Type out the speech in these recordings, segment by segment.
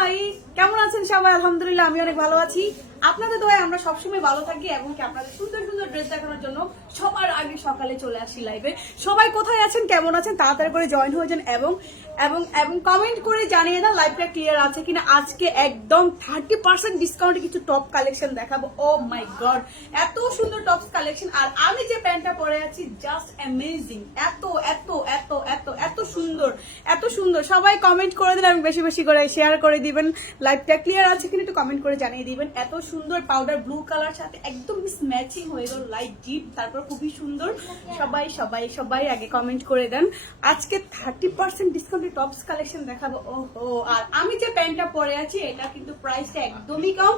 High কেমন আছেন সবাই? আলহামদুলিল্লাহ, আমি অনেক ভালো আছি। আপনাদের দোয়ায় আমরা সবসময় ভালো থাকি এবং কি আপনাদের সুন্দর সুন্দর ড্রেস দেখানোর জন্য সবার আগে সকালে চলে আসি লাইভে সবাই কোথায় আছেন? কেমন আছেন? তাড়াতাড়ি করে জয়েন হয়ে যান এবং এবং এবং কমেন্ট করে জানিয়ে দাও লাইভটা ক্লিয়ার আছে কিনা। আজকে একদম থার্টি পার্সেন্ট ডিসকাউন্টে কিছু টপ কালেকশন দেখাবো। ও মাই গড এত সুন্দর টপস কালেকশন আর আমি যে প্যান্টটা পরে আছি জাস্ট অ্যামেজিং এত এত এত এত এত সুন্দর এত সুন্দর। সবাই কমেন্ট করে দিন এবং বেশি বেশি করে শেয়ার করে দিবেন। লাইভটা ক্লিয়ার আছে কিনা একটু কমেন্ট করে জানিয়ে দিবেন। এত সুন্দর পাউডার ব্লু কালার সাথে একদম মিস ম্যাচিং হয়ে গেল লাইট ডিপ তারপর খুবই সুন্দর। সবাই সবাই সবাই আগে কমেন্ট করে দেন। আজকে থার্টি পার্সেন্ট ডিসকাউন্টে টপস কালেকশন দেখাবো। ও আর আমি যে প্যান্টটা পরে আছি, এটা কিন্তু প্রাইসটা একদমই কম।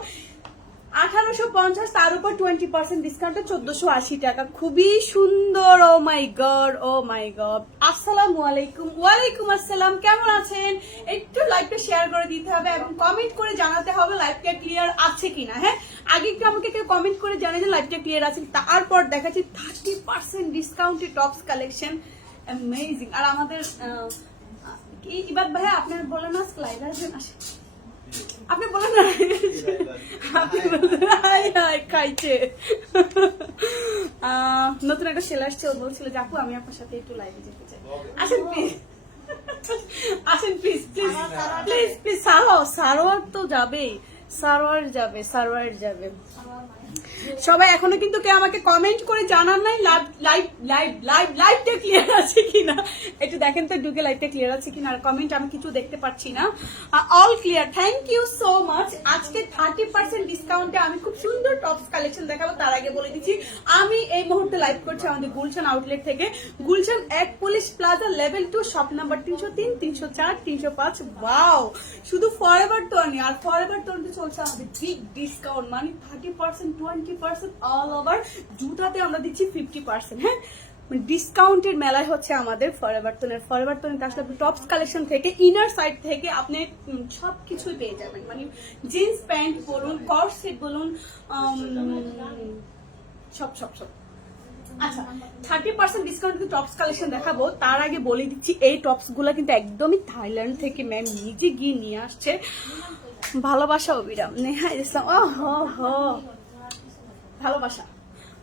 আঠারোশো পঞ্চাশ, তার উপর টোয়েন্টি পার্সেন্ট ডিসকাউন্টে চোদ্দশো আশি টাকা। খুবই সুন্দর ও মাই গড ও মাই গড আসসালামু আলাইকুম, ওয়ালাইকুম আসসালাম, কেমন আছেন? একটু লাইভটা শেয়ার করে দিতে হবে এবং কমেন্ট করে জানাতে হবে লাইভটা ক্লিয়ার আছে কিনা হ্যাঁ? আগে একটু আমাকে কেউ কমেন্ট করে জানিয়ে যে লাইভটা ক্লিয়ার আছে। তারপর দেখাচ্ছি থার্টি পার্সেন্ট ডিসকাউন্টে টপস কালেকশন অ্যামেজিং আর আমাদের কি, ইবাদ ভাই, আপনার বলেন না লাইভ আসবেন আসে আপনি বলেন না। হাই হাই খাইছে। আহ, নতুন একটা ছেলে আসছে ও বলছিল যে আপু আমি আপনার সাথে একটু লাইভে যেতে চাই। আসেন প্লিজ আসেন প্লিজ প্লিজ প্লিজ প্লিজ সারো সারোয়ার তো যাবেই। সারোয়ার যাবে সারোয়ার যাবে। সবাই এখনও কিন্তু কেউ আমাকে কমেন্ট করে জানান নাই লাইভ লাইভ লাইভ লাইভ লাইভটা ক্লিয়ার আছে কিনা। একটু দেখেন তো, ঢুকে লাইভটা ক্লিয়ার আছে কিনা, আর কমেন্ট আমি কিছু দেখতে পাচ্ছি না। All clear thank you so much আজকে থার্টি পার্সেন্ট ডিসকাউন্টে আমি খুব সুন্দর টপস কালেকশন দেখাবো, তার আগে বলে দিচ্ছি, আমি এই মুহূর্তে লাইভ করছি আমাদের গুলশান আউটলেট থেকে। গুলশান এক police plaza level two shop number তিনশো তিন, তিনশো চার, তিনশো পাঁচ। ওয়াও শুধু ফর এভার টনি আর ফর এভার চলছে আমাদের বিগ ডিসকাউন্ট মানে thirty percent twenty percent all over জুতাতে আমরা দিচ্ছি ফিফটি পার্সেন্ট হ্যাঁ? ডিসকাউন্টের মেলায় হচ্ছে আমাদের ফরএভারটনের ফরএভারটনের আসলে আপনি টপস কালেকশন থেকে ইনার সাইড থেকে আপনি সব কিছুই পেয়ে যাবেন। মানে জিন্স প্যান্ট বলুন কর সেট বলুন সব সব সব। আচ্ছা থার্টি পার্সেন্ট ডিসকাউন্ট কিন্তু টপস কালেকশন দেখাবো। তার আগে বলে দিচ্ছি, এই টপসগুলো কিন্তু একদমই থাইল্যান্ড থেকে ম্যাম নিজে গিয়ে নিয়ে আসছে। ভালোবাসা অবিরাম। নেহা ইসলাম ও হো। ভালোবাসা।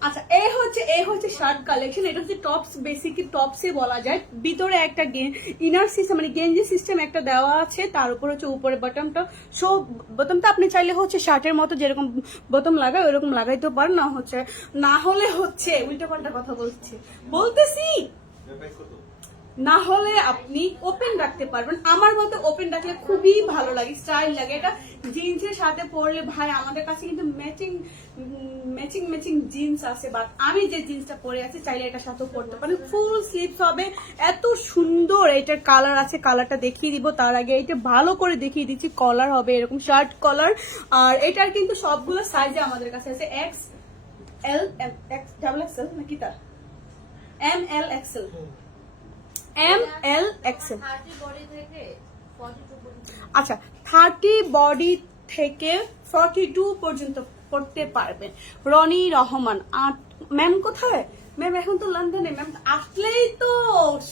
আচ্ছা এই হচ্ছে এই হচ্ছে শার্ট কালেকশন এটা হচ্ছে টপস বেসিক টপসে বলা যায়। ভিতরে একটা ইনার সিস্টেম মানে গেঞ্জি সিস্টেম একটা দেওয়া আছে, তার উপর হচ্ছে উপরে বটমটা সো বটমটা আপনি চাইলে হচ্ছে শার্টের মতো যেরকম বোতাম লাগায়, ওইরকম লাগাইতে পারেন। না হচ্ছে, না হলে হচ্ছে উল্টো পাল্টা কথা বলছে। বলতেছি! না হলে আপনি ওপেন রাখতে পারবেন। আমার মতে ওপেন রাখলে খুবই ভালো লাগে স্টাইল লাগে। এটা জিন্সের সাথে পরলে ভাই আমাদের কাছে কিন্তু ম্যাচিং ম্যাচিং ম্যাচিং জিন্স আছে। বাট আমি যে জিন্সটা পরে আছি, চাইলে এটার সাথেও পরতে পারেন। ফুল স্লিভস হবে। এত সুন্দর এটার কালার আছে। কালারটা দেখিয়ে দিব। তার আগে এটা ভালো করে দেখিয়ে দিচ্ছি। কলার হবে এরকম শার্ট কলার আর এটার কিন্তু সবগুলো সাইজে আমাদের কাছে আছে। X L X double XL নাকি তার? M L XL M L XL আচ্ছা থার্টি বডি থেকে ফর্টি টু পর্যন্ত পড়তে পারবেন। রনি রহমান ম্যাম কোথায়? ম্যাম এখন তো লন্ডনে ম্যাম আসলেই তো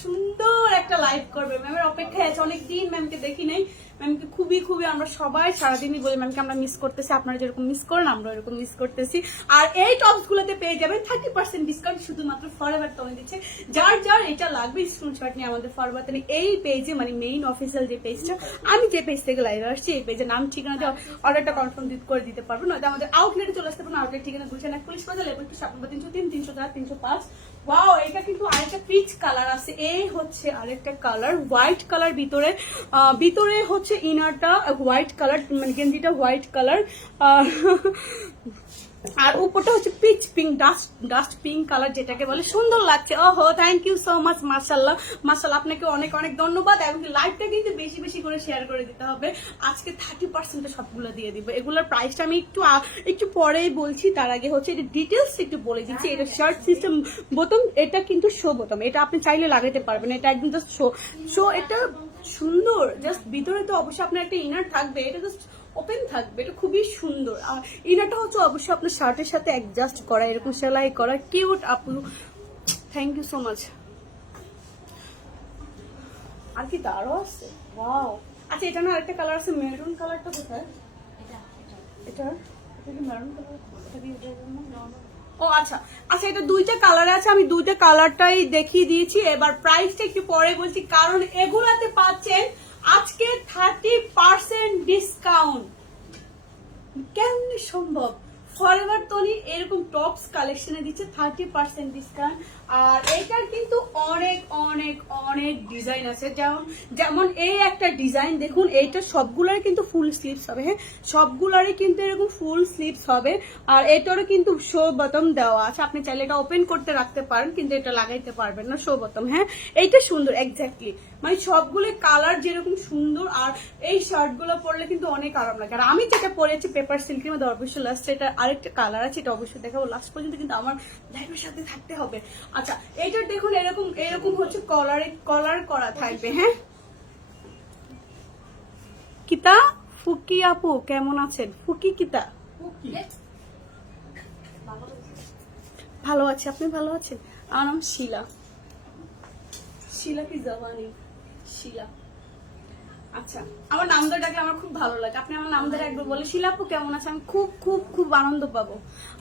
সুন্দর একটা লাইভ করবে। ম্যামের অপেক্ষায় আছে। অনেকদিন ম্যামকে দেখি নাই। ম্যামকে খুবই খুবই আমরা সবাই সারাদিনই বলি ম্যামকে আমরা মিস করতেছি, আপনারা যেরকম মিস করেন আমরা এরকম মিস করতেছি। আর এই টপস গুলোতে পেয়ে যাবেন থার্টি পার্সেন্ট ডিসকাউন্ট শুধুমাত্র ফরএভার তনে দিচ্ছে। যার যার এটা লাগবে স্ক্রিনশট নিয়ে আমাদের ফরএভার তনে এই পেজে মানে মেইন অফিসিয়াল যে পেজটা আমি যে পেজ থেকে লাইভ আসছি, এই পেজে নাম, ঠিকানা দিয়ে অর্ডারটা কনফার্ম করে দিতে পারব। নয়তো আমাদের আউটলেটে চলে আসতে পারেন আউটলেট ঠিকানা গুলশান এক পুলিশ বাজার লেভেল টু সাত তিনশো তিন, তিনশো চার, তিনশো পাঁচ। ওয়াও এটা কিন্তু পিচ কালার আছে। এই হচ্ছে কালার হোয়াইট কালার ভিতরে। ভিতরে হচ্ছে ইনারটা হোয়াইট কালার মানে গেঞ্জিটা হোয়াইট কালার আর উপরটা হচ্ছে peach pink dust dust pink colour যেটাকে বলে। সুন্দর লাগছে। ওহো থ্যাংক ইউ সো মাচ মার্শাল্লাহ মার্শাল্লাহ আপনাকে অনেক অনেক ধন্যবাদ। এবং লাইভটা কিন্তু বেশি বেশি করে শেয়ার করে দিতে হবে। আজকে থার্টি পার্সেন্টে সবগুলো দিয়ে দিব। এগুলোর প্রাইসটা আমি একটু একটু পরেই বলছি। তার আগে হচ্ছে এটা ডিটেলস একটু বলে দিচ্ছি। এটা শার্ট সিস্টেম বোতাম এটা কিন্তু শো বোতাম এটা আপনি চাইলে লাগাতে পারবেন। এটা একদম জাস্ট শো শো এটা সুন্দর। জাস্ট ভিতরে তো অবশ্যই আপনার একটা ইনার থাকবে এটা জাস্ট ওপেন থাকবে এটা খুবই সুন্দর। আর ইনারটা হচ্ছে অবশ্যই আপনার শার্টের সাথে অ্যাডজাস্ট করা এরকম সেলাই করা কিউট আপু। থ্যাংক ইউ সো মাচ আর কি তারও আছে। ওয়াও আচ্ছা এটা না আরেকটা কালার আছে মেরুন কালারটা কোথায়? এটা এটা। কি মেরুন কালার এটা কি? ও আচ্ছা। আচ্ছা এটা দুইটা কালার আছে, আমি দুইটা কালারটাই দেখিয়ে দিয়েছি। এবার প্রাইসটা একটু পরে বলছি, কারণ এগুলাতে পাচ্ছেন আজকে থার্টি পার্সেন্ট ডিসকাউন্ট কেমনি সম্ভব? ফরএভার তনি এরকম টপস কালেকশনে দিচ্ছে থার্টি পার্সেন্ট ডিসকাউন্ট আর এটার কিন্তু অনেক অনেক অনেক ডিজাইন আছে। যেমন যেমন এই একটা ডিজাইন দেখুন, এইটা সবগুলোর কিন্তু ফুল স্লিভস হবে হ্যাঁ? সবগুলোরই কিন্তু এরকম ফুল স্লিভস হবে। আর এটারও কিন্তু শো বটম দেওয়া আছে। আপনি চাইলে এটা ওপেন করতে রাখতে পারেন, কিন্তু এটা লাগাইতে পারবেন না শো বটম হ্যাঁ? এইটা সুন্দর এক্স্যাক্টলি মানে সবগুলো কালার যেরকম সুন্দর, আর এই শার্টগুলো পরলে কিন্তু অনেক আরাম লাগে। আর আমি যেটা পরেছি পেপার সিল্কের মধ্যে অবশ্যই লাস্ট এটা আরেকটা কালার আছে এটা অবশ্যই দেখাবো। লাস্ট পর্যন্ত কিন্তু আমার লাইফের সাথে থাকতে হবে। আচ্ছা এটা দেখুন এরকম এরকম হচ্ছে কলারে কলার করা থাকবে হ্যাঁ? কিতা? ফুকি আপু কেমন আছেন? ফুকি কিতা? ভালো আছে আপনি ভালো আছেন? আমার নাম শিলা। শিলা কি জবানি শিলা। আচ্ছা আমার নাম ধরে ডাকলে আমার খুব ভালো লাগে। আপনি আমার নাম ধরে একবার বলে, শিলাপু কেমন আছে? আমি খুব খুব খুব আনন্দ পাবো।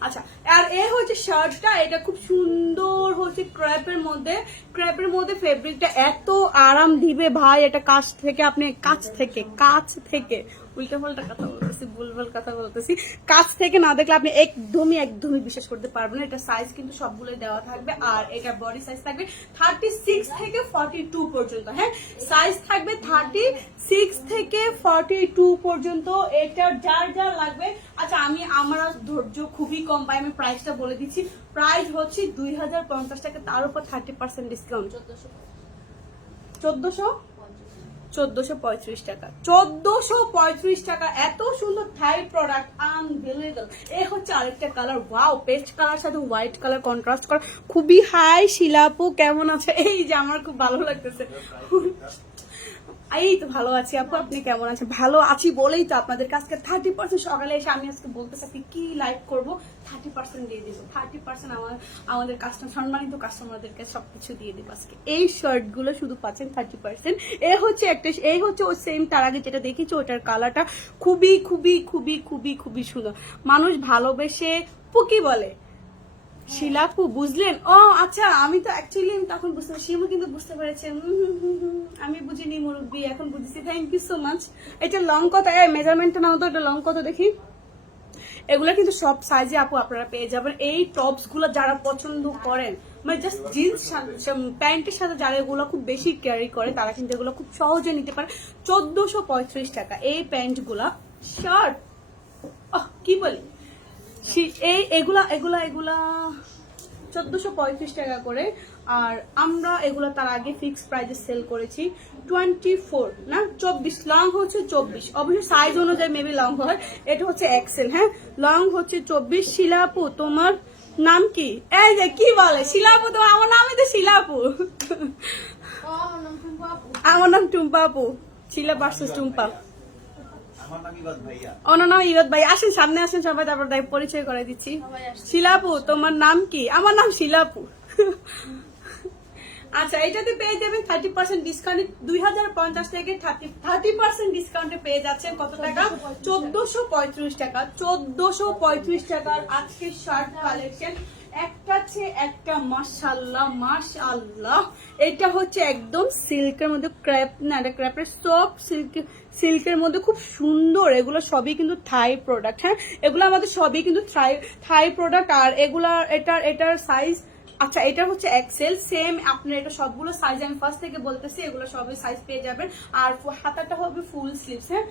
আচ্ছা আর এ হচ্ছে শার্টটা, এটা খুব সুন্দর হচ্ছে ক্র্যাপের মধ্যে। ক্র্যাপের মধ্যে ফেব্রিকটা এত আরাম দিবে ভাই, এটা কাছ থেকে, আপনি কাছ থেকে কাছ থেকে। উল্টা পাল্টা কথা বলতেছি ভুলভাল কথা বলতেছি। কাছ থেকে না দেখলে আপনি একদমই একদমই বিশ্বাস করতে পারবেন এটা সাইজ কিন্তু সবগুলোই দেওয়া থাকবে আর এটা বডি সাইজ থাকবে থার্টি সিক্স থেকে ফর্টি টু পর্যন্ত হ্যাঁ? সাইজ থাকবে থার্টি সিক্স থেকে ফর্টি টু পর্যন্ত। এটার যার যার লাগবে। আচ্ছা আমি আমার ধৈর্য খুবই কম পাই আমি প্রাইসটা বলে দিচ্ছি। প্রাইস হচ্ছে দুই হাজার পঞ্চাশ টাকা তার উপর থার্টি পার্সেন্ট ডিসকাউন্ট চোদ্দশো। চোদ্দশো? চোদ্দশো পঁয়ত্রিশ টাকা। চোদ্দশো পঁয়ত্রিশ টাকা, এত সুন্দর থাই প্রোডাক্ট হচ্ছে আরেকটা কালার কালার সাথে হোয়াইট কালার কন্ট্রাস্ট খুবই হাই শিলাপু, কেমন আছে? এই যে আমার খুব ভালো লাগতেছে। এই তো ভালো আছি আপু, আপনি কেমন আছেন? ভালো আছি বলেই তো আপনাদের কাছে থার্টি পার্সেন্ট সকালে এসে আমি আজকে বলতে চাচ্ছি কি লাইভ করব? থার্টি পার্সেন্ট দিয়ে দিব। থার্টি পার্সেন্ট আমার, আমাদের কাস্টমার সম্মানিত কাস্টমারদেরকে সবকিছু দিয়ে দিব আজকে। এই শার্টগুলো শুধু পাচ্ছেন থার্টি পার্সেন্ট এ হচ্ছে একটা এই হচ্ছে ওই সেম তার আগে যেটা দেখেছি ওটার কালারটা খুবই খুবই খুবই খুবই খুবই সুন্দর। মানুষ ভালোবেসে পুকি বলে। শিলাপু বুঝলেন? ও আচ্ছা আমি তো অ্যাকচুয়ালি আমি তখন বুঝতে শিমু কিন্তু বুঝতে পেরেছে। উম, হুম, হুম, হুম, আমি বুঝিনি মুরব্বী এখন বুঝেছি থ্যাংক ইউ সো মাচ এটা লং কত মেজারমেন্টটা নাও তো এটা লং কত দেখি। এগুলো কিন্তু সব সাইজে আপু আপনারা পেয়ে যাবেন। এই টপসগুলো যারা পছন্দ করেন মানে জাস্ট জিন্স প্যান্টের সাথে যারা এগুলো খুব বেশি ক্যারি করে তারা কিন্তু এগুলো খুব সহজে নিতে পারে। চোদ্দশো পঁয়ত্রিশ টাকা এই প্যান্টগুলা শার্ট কি বলি? এই এগুলা এগুলা এগুলা চোদ্দশো পঁয়ত্রিশ টাকা করে। আর আমরা এগুলো তার আগে ফিক্স প্রাইজে সেল করেছি। টোয়েন্টি ফোর না? চব্বিশ লং হচ্ছে চব্বিশ। অবশ্য সাইজ অনুযায়ী মেবি লং হয়। এটা হচ্ছে এক্সেল হ্যাঁ? লং হচ্ছে চব্বিশ। শিলাপু তোমার নাম কি? এই যে কি বলে? শিলাপু তোমার আমার নামই তো শিলাপু। আমার নাম টুম্পা আপু। আমার নাম টুম্পা আপু। শিলা ভার্সেস টুম্পা। আমার নাম ইবাদ ভাইয়া। ওনার নাম ইরত ভাই আসেন সামনে আসেন সবাই তারপর তাই পরিচয় করে দিচ্ছি। শিলাপু তোমার নাম কি? আমার নাম শিলাপু। আচ্ছা এটাতে পেয়ে যাবেন থার্টি পার্সেন্ট ডিসকাউন্ট দুই হাজার পঞ্চাশ থেকে থার্টি থার্টি পার্সেন্ট ডিসকাউন্টে পেয়ে যাচ্ছেন কত টাকা? চোদ্দশো পঁয়ত্রিশ টাকা। চোদ্দশো পঁয়ত্রিশ টাকার আজকে শার্ট কালেকশন একটা চেয়ে একটা মাশাল্লাহ মাশাল্লাহ এটা হচ্ছে একদম সিল্কের মধ্যে ক্র্যাপ, না, এটা ক্র্যাপের সব সিল্ক, সিল্কের মধ্যে খুব সুন্দর। এগুলো সবই কিন্তু থাই প্রোডাক্ট হ্যাঁ? এগুলো আমাদের সবই কিন্তু থাই থাই প্রোডাক্ট। আর এগুলা এটার এটার সাইজ আচ্ছা এটা হচ্ছে এক্সেল সেম আপনার এটা সবগুলো সাইজ আমি ফার্স্ট থেকে বলতেছি, এগুলো সবই সাইজ পেয়ে যাবেন। আর হাতাটা হবে ফুল স্লিভস হ্যাঁ?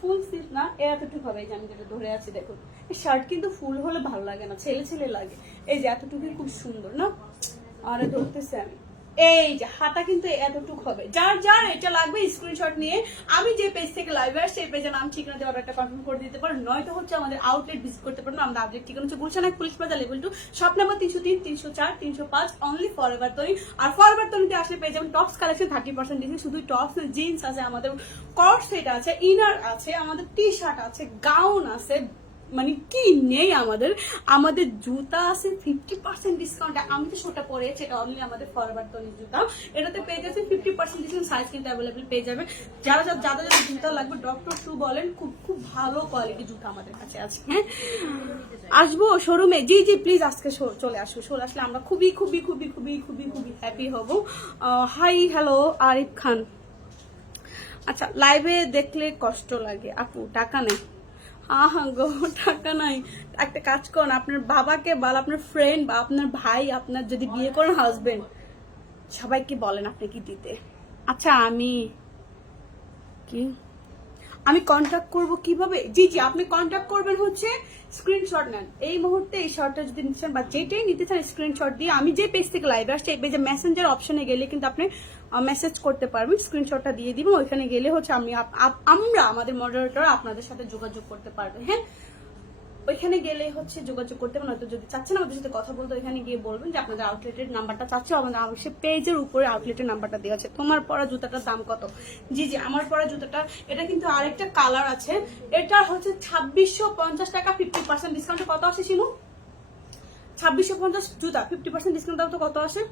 ফুল স্লিভ না এতটুকু হবে, এই যে আমি যেটা ধরে আছি, দেখুন। এই শার্ট কিন্তু ফুল হলে ভালো লাগে না, ছেলে ছেলে লাগে। এই যে এতটুকুই খুব সুন্দর, না? আর ধরতেছি আমি এই যে, হাতা কিন্তু এতটুকু হবে। যার যার এটা লাগবে স্ক্রিনশট নিয়ে। আমি যে পেজ থেকে লাইভ আসছি সেই পেজের নাম, ঠিকানা দিয়ে অর্ডারটা কনফার্ম করে দিতে পারেন নয়তো হচ্ছে আমাদের আউটলেট ভিজিট করতে পারেন আমাদের আউটলেট ঠিকানা হচ্ছে গুলশান এক police plaza level two shop number তিনশো তিন, তিনশো চার, তিনশো পাঁচ অনলি ফর এভার তৈরি। আর ফর এভার তৈরিতে আসলে পেয়ে যাবেন tops collection thirty percent discount শুধু টপস জিন্স আছে, আমাদের কর্ড সেট আছে ইনার আছে, আমাদের টি শার্ট আছে গাউন আছে মানে কি নেই আমাদের? আমাদের জুতা আছে ফিফটি পার্সেন্ট ডিসকাউন্ট আমি তো সেটা পরেছি, এটা অনলি আমাদের ফরওয়ার্ড তনির জুতা। এটাতে পেয়ে যাচ্ছে ফিফটি পার্সেন্ট ডিসকাউন্ট সাইজ কিন্তু অ্যাভেলেবেল পেয়ে যাবে যারা যারা যাদের যাদের জুতা লাগবে ডক্টর টু বলেন, খুব খুব ভালো কোয়ালিটি জুতা আমাদের কাছে আছে। হ্যাঁ? আসব শোরুমে জি জি প্লিজ আজকে চলে আসব। চলে আসলে আমরা খুবই খুবই খুবই খুবই খুবই খুবই হ্যাপি হব। Hi hello Arif Khan. আচ্ছা লাইভে দেখলে কষ্ট লাগে। আপু, টাকা নেই। গো, টাকা নাই। একটা কাজ করুন, আপনার বাবাকে বা আপনার ফ্রেন্ড বা আপনার ভাই, আপনার যদি বিয়ে করেন হাজবেন্ড সবাইকে বলেন আপনি কি দিতে। আচ্ছা আমি কি? আমি কন্ট্যাক্ট করব কীভাবে? জি জি, আপনি কন্ট্যাক্ট করবেন হচ্ছে স্ক্রিনশট নেন। এই মুহূর্তে এই শটটা যদি নিচ্ছেন বা যেটাই নিতে চান স্ক্রিনশট দিয়ে আমি যে পেজ থেকে লাইভ আসছি, এই পেজে মেসেঞ্জার অপশনে গেলে কিন্তু আপনি মেসেজ করতে পারবেন স্ক্রিনশটটা দিয়ে দিবেন ওইখানে গেলে হচ্ছে আমি আমরা আমাদের মডারেটর আপনাদের সাথে যোগাযোগ করতে পারবে হ্যাঁ? ওইখানে গেলে হচ্ছে যোগাযোগ করতে পারেন হয়তো যদি চাচ্ছেন আমাদের সাথে কথা বলতে, ওইখানে গিয়ে বলবেন যে আপনাদের আউটলেটের নাম্বারটা চাচ্ছে আমাদের সে পেজের উপরে আউটলেটের নাম্বারটা দেওয়া আছে। তোমার পরা জুতাটার দাম কত? জি জি, আমার পরা জুতাটা, এটা কিন্তু আরেকটা কালার আছে। এটা হচ্ছে ছাব্বিশশো পঞ্চাশ টাকা ফিফটি পার্সেন্ট ডিসকাউন্টে কত আসে শিনু? ছাব্বিশশো পঞ্চাশ জুতা ফিফটি পার্সেন্ট ডিসকাউন্ট দাও তো কত আসে?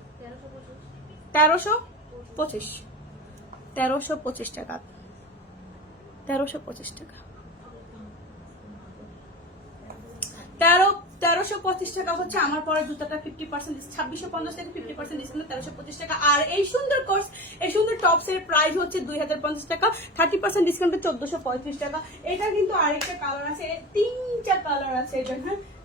তেরোশো পঁচিশ। তেরোশো পঁচিশ টাকা। তেরোশো পঁচিশ টাকা তেরো তেরোশো পঁচিশ টাকা হচ্ছে আমার পরে জুতাটা ফিফটি পার্সেন্ট ছাব্বিশশো পঞ্চাশ থেকে ফিফটি পার্সেন্ট ডিসকাউন্ট তেরোশো পঁচিশ টাকা। আর এই সুন্দর কোর্স এই সুন্দর টপস এর প্রাইস হচ্ছে দুই হাজার পঞ্চাশ টাকা থার্টি পার্সেন্ট ডিসকাউন্টে চোদ্দশো পঁয়ত্রিশ টাকা। এটা কিন্তু আরেকটা কালার আছে, তিনটা কালার আছে, এটা হ্যাঁ?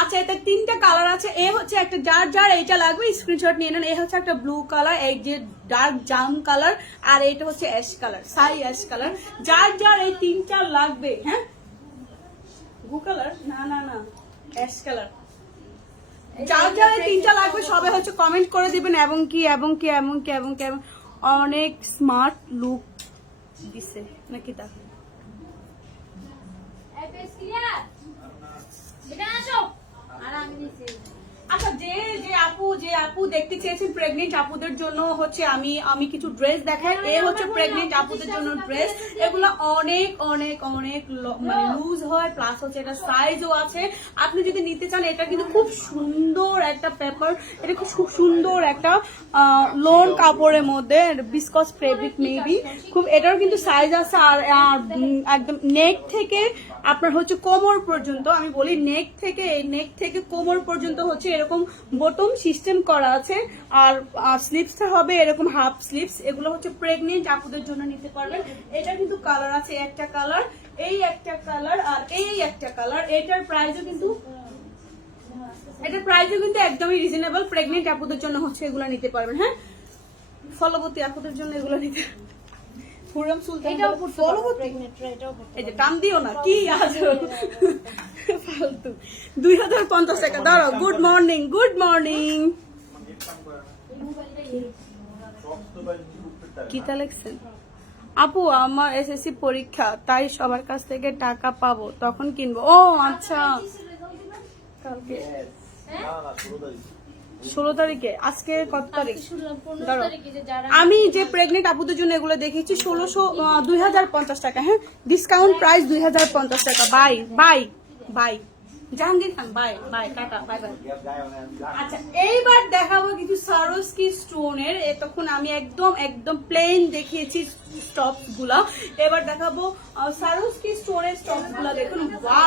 আচ্ছা এটা তিনটা কালার আছে। এ হচ্ছে একটা যার যার এইটা লাগবে স্ক্রিনশট নিয়ে নেন। এ হচ্ছে একটা ব্লু কালার এই যে ডার্ক জাম কালার আর এটা হচ্ছে অ্যাশ কালার সাই অ্যাশ কালার যার যার এই তিনটা লাগবে হ্যাঁ? ব্লু কালার না না না অ্যাশ কালার যার যার এই তিনটা লাগবে, সবাই হচ্ছে কমেন্ট করে দিবেন, এবং কি এবং কি এবং কি এবং কি অনেক স্মার্ট লুক দিছে, নাকি তা? ক্লিয়ার এখানে আসো। আর আমি নিচে আচ্ছা যে যে আপু যে আপু দেখতে চেয়েছেন প্রেগনেন্ট আপুদের জন্য হচ্ছে আমি আমি কিছু ড্রেস দেখাই। এ হচ্ছে প্রেগনেন্ট আপুদের জন্য ড্রেস এগুলো অনেক অনেক অনেক মানে লুজ হয় প্লাস হচ্ছে এটা সাইজও আছে। আপনি যদি নিতে চান এটা কিন্তু খুব সুন্দর একটা পেপার এটা খুব সু- সুন্দর একটা লোন কাপড়ের মধ্যে বিসকস ফেব্রিক মেবি খুব এটার কিন্তু সাইজ আছে আর আর, একদম নেক থেকে আপনার হচ্ছে কোমর পর্যন্ত আমি বলি নেক থেকে এই নেক থেকে কোমর পর্যন্ত হচ্ছে এরকম বটম সিস্টেম করা আছে, আর স্লিপসটা হবে এরকম হাফ স্লিপস, এগুলো হচ্ছে প্রেগনেন্ট আপুদের জন্য নিতে পারবেন। এটা কিন্তু কালার আছে একটা কালার এই একটা কালার আর এই একটা কালার এটার প্রাইসও কিন্তু এটার প্রাইসও কিন্তু একদমই রিজনেবল প্রেগনেন্ট আপুদের জন্য হচ্ছে এগুলো নিতে পারবেন হ্যাঁ? ফলবতী আপুদের জন্য এগুলো নিতে হুরম সুলতান এটাও বলে, পড়তে ফলবতী প্রেগনেন্টরা এটাও পড়তে এই যে টান দিও না কি আছে ফালতু। দুই হাজার পঞ্চাশ টাকা দাঁড়াও গুড মর্নিং গুড মর্নিং কিতা লিখছেন? আপু আমার এসএসসি পরীক্ষা তাই সবার কাছ থেকে টাকা পাবো তখন কিনবো। ও আচ্ছা। কালকে। না না ষোলো তারিখে আজকে কত তারিখ? আমি যে প্রেগনেন্ট আপুদের জন্য এগুলো দেখেছি ষোলোশো দুই হাজার পঞ্চাশ টাকা হ্যাঁ? ডিসকাউন্ট প্রাইস দুই হাজার পঞ্চাশ টাকা। Bye bye bye Jahangir Khan bye bye tata bye bye. আচ্ছা এইবার দেখাবো কিছু সারোস্কি স্টোনের তখন আমি একদম একদম প্লেন দেখিয়েছি স্টপসগুলা। এবার দেখাবো সারোস্কি স্টোনের স্টপসগুলা দেখুন। ওয়াও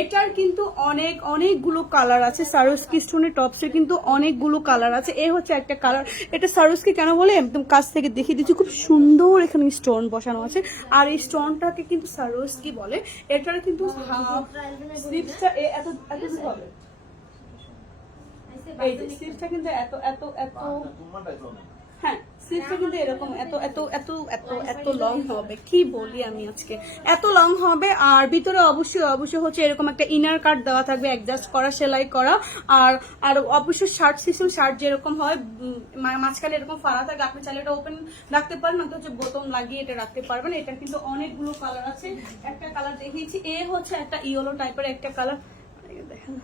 এটার কিন্তু অনেক অনেকগুলো কালার আছে। সারোস্কি স্টোনের টপসের কিন্তু অনেকগুলো কালার আছে। এ হচ্ছে একটা কালার এটা সারোস্কি কেন বলে? একদম কাছ থেকে দেখিয়ে দিচ্ছি। খুব সুন্দর এখানে স্টোন বসানো আছে। আর এই স্টোনটাকে কিন্তু সারোস্কি বলে। এটার কিন্তু স্লিপসটা এত এত হবে। এই যে স্লিপসটা কিন্তু এত এত এত। হ্যাঁ। স্লিপটা কিন্তু এরকম, এত এত এত এত এত লং হবে। কি বলি আমি আজকে? এত লং হবে, আর ভিতরে অবশ্যই অবশ্যই হচ্ছে এরকম একটা ইনার কাট দেওয়া থাকবে অ্যাডজাস্ট করা, সেলাই করা, আর আর অবশ্যই শার্ট সিস্টেম শার্ট যেরকম হয় মাঝখানে এরকম ফাড়া থাকে, আপনি চাইলে এটা ওপেন রাখতে পারেন না তো হচ্ছে বোতম লাগিয়ে এটা রাখতে পারবেন। এটা কিন্তু অনেকগুলো কালার আছে। একটা কালার দেখিয়েছি, এ হচ্ছে একটা ইয়েলো টাইপের একটা কালার দেখেন।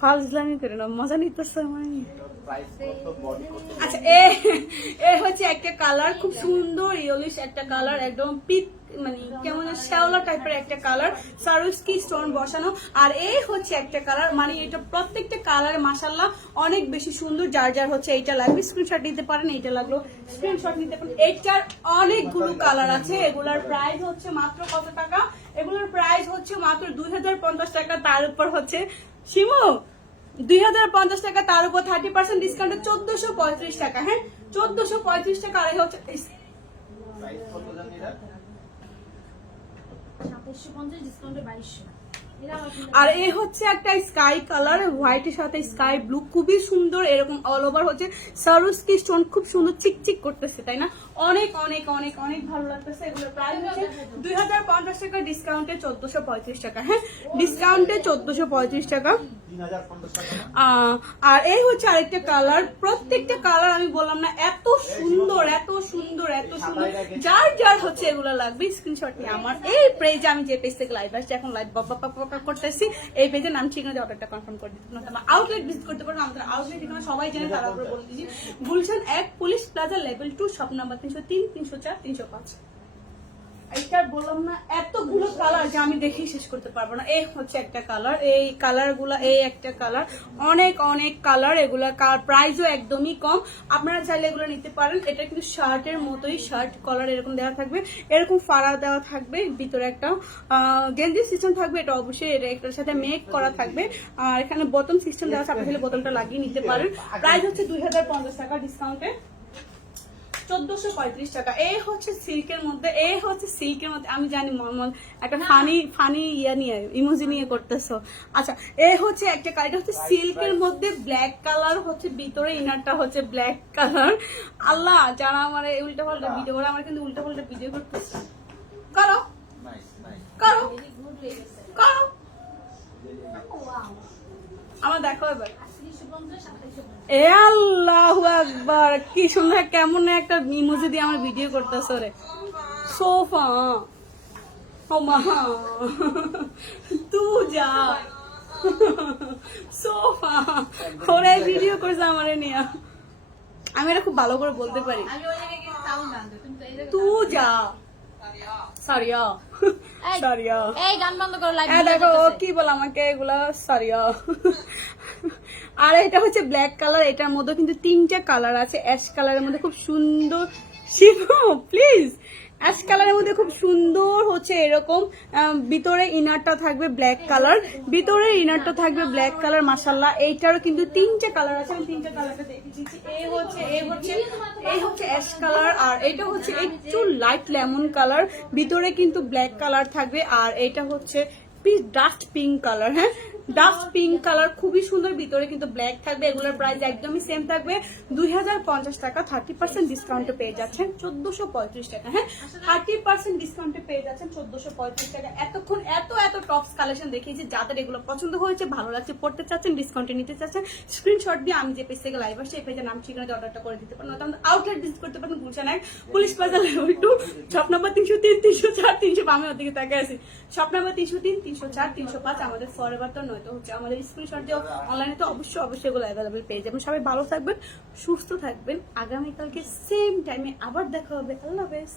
ফাল ইসলামি করে না মজা নিতেছে আমার প্রাইস কত বডি কত? আচ্ছা এ এ হচ্ছে একটা কালার খুব সুন্দর ইয়েলিশ একটা কালার একদম পিক মানে কেমন শ্যাওলা টাইপের একটা কালার সারুস্কি স্টোন বসানো। আর এই হচ্ছে একটা কালার মানে এটা প্রত্যেকটা কালার মাসাল্লাহ অনেক বেশি সুন্দর। যার যার হচ্ছে এইটা লাগবে স্ক্রিনশট নিতে পারেন এইটা লাগল স্ক্রিনশট নিতে পারেন। এইটার অনেকগুলো কালার আছে এগুলার প্রাইস হচ্ছে মাত্র কত টাকা? এগুলোর প্রাইস হচ্ছে মাত্র দুই হাজার পঞ্চাশ টাকা তার উপর হচ্ছে শিমু। দুই হাজার পঞ্চাশ টাকা তার উপর থার্টি পার্সেন্ট ডিসকাউন্টে চোদ্দশো পঁয়ত্রিশ টাকা হ্যাঁ? চোদ্দশো পঁয়ত্রিশ টাকা আর এই হচ্ছে সাতাইশশো পঞ্চাশ ডিসকাউন্টে বাইশশো। আর এই হচ্ছে একটা স্কাই কালার হোয়াইটের সাথে স্কাই ব্লু, খুবই সুন্দর, এরকম অল ওভার হচ্ছে। সারুস্কি স্টোন খুব সুন্দর চিকচিক করতেছে, তাই না? অনেক অনেক অনেক অনেক ভালো লাগতেছে। এগুলোর প্রাইস হচ্ছে দুই হাজার পঞ্চাশ টাকা ডিসকাউন্টে চোদ্দশো পঁয়ত্রিশ টাকা। হ্যাঁ ডিসকাউন্টে চোদ্দশো পঁয়ত্রিশ টাকা। আর এই হচ্ছে আরেকটা কালার। প্রত্যেকটা কালার আমি বললাম না, এত সুন্দর এত সুন্দর এত সুন্দর। যার যার হচ্ছে এগুলো লাগবে স্ক্রিনশট নিয়ে আমার। এই পেজে আমি যে পেজ থেকে লাইভ আসছি, এখন লাইভ করতেছি। এই পেজে নাম ঠিকানা দিয়ে অর্ডারটা কনফার্ম করে দিতে পারব আউটলেট ভিজিট করতে পারব আমাদের আউটলেট এখানে সবাই জেনে তার উপরে বলে দিচ্ছি গুলশান এক police plaza level two shop number তিনশো তিন তিনশো চার তিনশো পাঁচ। এইটা বললাম না এতগুলো কালার যে আমি দেখেই শেষ করতে পারব না। এই হচ্ছে একটা কালার এই এই একটা কালার অনেক অনেক কালার এগুলা প্রাইসও একদমই কম। আপনারা চাইলে এগুলো নিতে পারেন। এটা কিন্তু শার্টের মতোই শার্ট কলার এরকম দেওয়া থাকবে। এরকম ফাড়া দেওয়া থাকবে ভিতরে একটা আহ, গেঞ্জি সিস্টেম থাকবে এটা অবশ্যই এটা একটার সাথে মেক করা থাকবে। আর এখানে বোতল সিস্টেম দেওয়া আছে আপনি বোতলটা লাগিয়ে নিতে পারেন। প্রাইস হচ্ছে দুই হাজার পঞ্চাশ টাকা ডিসকাউন্টে চোদ্দশো পঁয়ত্রিশ টাকা। এই হচ্ছে সিল্কের মধ্যে এই হচ্ছে সিল্কের মধ্যে আমি জানি মলমল একটা ফানি ফানি ইয়া নিয়ে ইমোজি নিয়ে করতেছো। আচ্ছা এই হচ্ছে একটা কালার এটা হচ্ছে সিল্কের মধ্যে ব্ল্যাক কালার হচ্ছে ভিতরে ইনারটা হচ্ছে ব্ল্যাক কালার আল্লাহ যারা আমার এই উল্টা পাল্টা ভিডিও করে আমার কিন্তু উল্টা পাল্টা ভিডিও করতেছে। করো। করো। করো। Wow, আমার দেখো এবার। এ আল্লাহ কি সুন্দর কেমন একটা ইমোজি দিয়ে আমার ভিডিও করতেছ রে সোফা। ও মা। তু যা। সোফা। ওরা ভিডিও করছে আমার নিয়ে। আমি এটা খুব ভালো করে বলতে পারি। তু যা। সারিয়া। এই, এই গান বন্ধ করো লাইভ হ্যাঁ দেখো ও কি বলে আমাকে এগুলা? সরিও আর এটা হচ্ছে ব্ল্যাক কালার এটার মধ্যে কিন্তু তিনটা কালার আছে অ্যাশ কালারের মধ্যে। খুব সুন্দর শিবো প্লিজ অ্যাশ কালারের মধ্যে খুব সুন্দর হচ্ছে এরকম ভিতরে ইনারটা থাকবে ব্ল্যাক কালার ভিতরে ইনারটা থাকবে ব্ল্যাক কালার মাসাল্লাহ এইটারও কিন্তু তিনটে কালার আছে, আমি তিনটে কালারটা দিচ্ছি। এই হচ্ছে এই হচ্ছে এই হচ্ছে অ্যাশ কালার আর এটা হচ্ছে একটু লাইট লেমন কালার ভিতরে কিন্তু ব্ল্যাক কালার থাকবে, আর এটা হচ্ছে ডাস্ট পিঙ্ক কালার হ্যাঁ? ডাস্ট পিঙ্ক কালার খুবই সুন্দর, ভিতরে কিন্তু ব্ল্যাক থাকবে, এগুলোর প্রাইস একদমই সেম থাকবে। দুই হাজার পঞ্চাশ টাকা থার্টি পার্সেন্ট ডিসকাউন্টে পেয়ে যাচ্ছেন চোদ্দশো পঁয়ত্রিশ টাকা হ্যাঁ? থার্টি পার্সেন্ট ডিসকাউন্টে পেয়ে যাচ্ছেন চোদ্দশো টাকা। এতক্ষণ এত এত টপস কালেকশন দেখিয়েছি, যাদের এগুলো পছন্দ হয়েছে, ভালো লাগছে, পড়তে চাচ্ছেন ডিসকাউন্টে নিতে চাচ্ছেন স্ক্রিনশট দিয়ে আমি যে পেজ থেকে লাইভ আসছি, এই পেজের নাম ঠিকানা অর্ডারটা করে দিতে পারেন আউটলেট ভিজিট করতে পারেন গুলশান এক police level two shop number তিনশো তিন, তিনশো চার, তিনশো আমি ওদিকে তাকে আছি। শপ নাম্বার তিনশো তিন, তিনশো চার, তিনশো পাঁচ, আমাদের ফরএভার তো নয়তো হচ্ছে আমাদের স্ক্রিনশট দিয়ে অনলাইনে তো অবশ্যই অবশ্যই এগুলো অ্যাভেলেবেল পেয়ে যাবেন। সবাই ভালো থাকবেন, সুস্থ থাকবেন। আগামীকালকে সেম টাইমে আবার দেখা হবে। আল্লাহ হাফেজ।